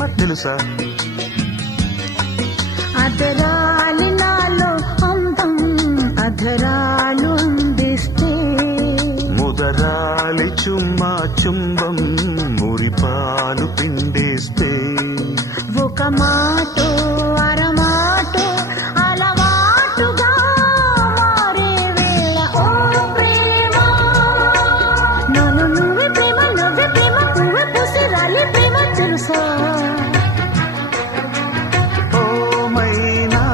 ప్రేమ తెలుసా? అదరాలి నాలో అందం అధరాలు అందిస్తే, ముదరాలి చుమ్మా చుంబం మురిపాలు పిండేస్తే, ఒక మాటో అరమాటో అలవాటుగా మారే వేళ ఓ ప్రేమ, నన్ను నువ్వే ప్రేమ నువ్వే ప్రేమ పువ్వే పూసి రాలి ప్రేమ తెలుసా? ఓ మైనా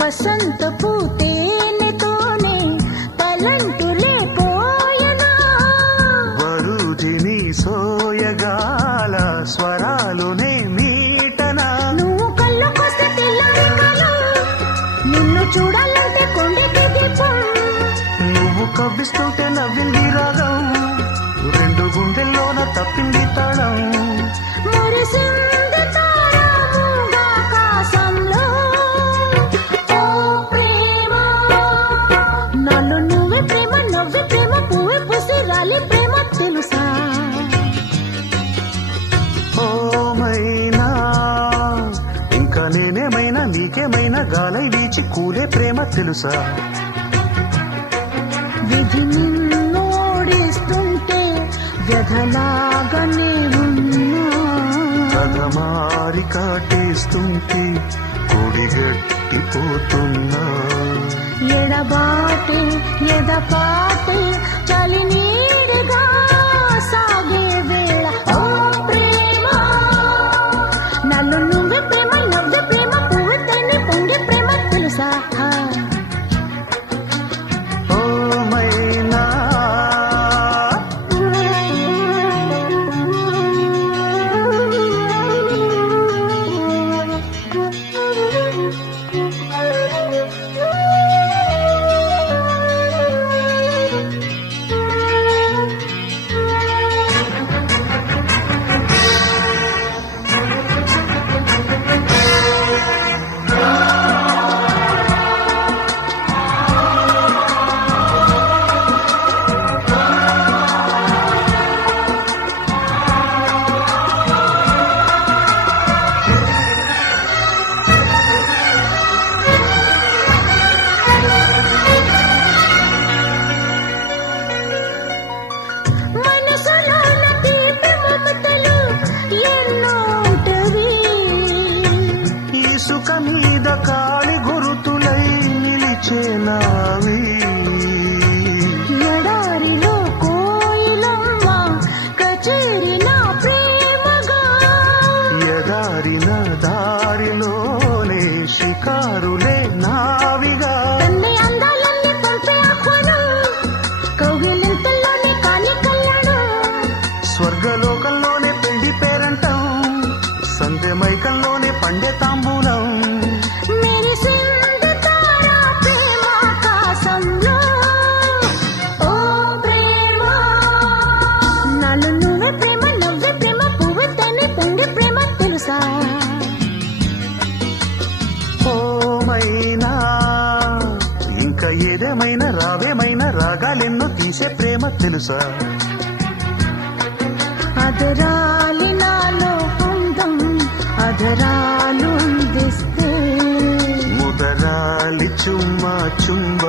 వసంత పూతేనెతోనే తలంటులే పోయనా, వరుజిని సోయగాల స్వరాలునే మీటనా, నువ్వు కళ్ళకొస్తే తెల్లరికలు, నిన్ను చూడాలంటే కొండెకి దీపం, నువ్వు కవ్విస్తుంటే నవ్వింది రాగం, రెండు గుండెల్లోన తప్పింది తాళం, మురిసింది తారముగా ఆకాశంలో ఓ ప్రేమ, నన్ను నువ్వే ప్రేమ నువ్వే ప్రేమ పువ్వే పూసి రాలి ప్రేమ తెలుసా? ఓ మైనా ఇంకా నేనేమైనా నీకేమైనా గాలై వీచి కూలే ప్రేమ తెలుసా? విధి నిన్ను ఓడిస్తుంటే వ్యధలాగానే ఉన్నా, కథమారి కాటేస్తుంటే కొడిగట్టిపోతున్నా, ఎడబాటే ఎదపాటే చలి నీడగా సాగే వేళ ఓ ప్రేమ, నన్ను నువ్వే ప్రేమ నువ్వే ప్రేమ పువ్వు తల్లి పొంగే ప్రేమ తెలుసా? ఓ మైనా మనసులోన తీపి మమతలు ఎన్నో ఉంటవి, ఇసుక మీద కాలి గురుతులై నిలిచేనావి, ఎడారిలో కోయిలమ్మ కచేరి నా ప్రేమగా, ఎదారిన దారిలోనే షికారులే నావిగా, తన్ని అందాలన్నీ పంపే ఆహ్వానం, కౌగిలింతల్లోనే కాని కళ్యాణం, స్వర్గలోకంలోనే పెళ్లి పేరంటం, సంధ్య మైకంలోనే పండే తాంబూలం, మెరిసింది తారా ప్రేమ ఆకాశంలో ఓ ప్రేమ, నన్ను నువ్వే ప్రేమ నువ్వే ప్రేమ పువ్వు తల్లి పొంగే ప్రేమ తెలుసా? ఓ మైనా ఇంకా ఏదేమైనా రావేమైనా రాగాలెన్నో తీసే ప్రేమ తెలుసా? అదరాలి నాలో అందం అధరాలు అందిస్తే, ముదరాలి చుమ్మా చుంబ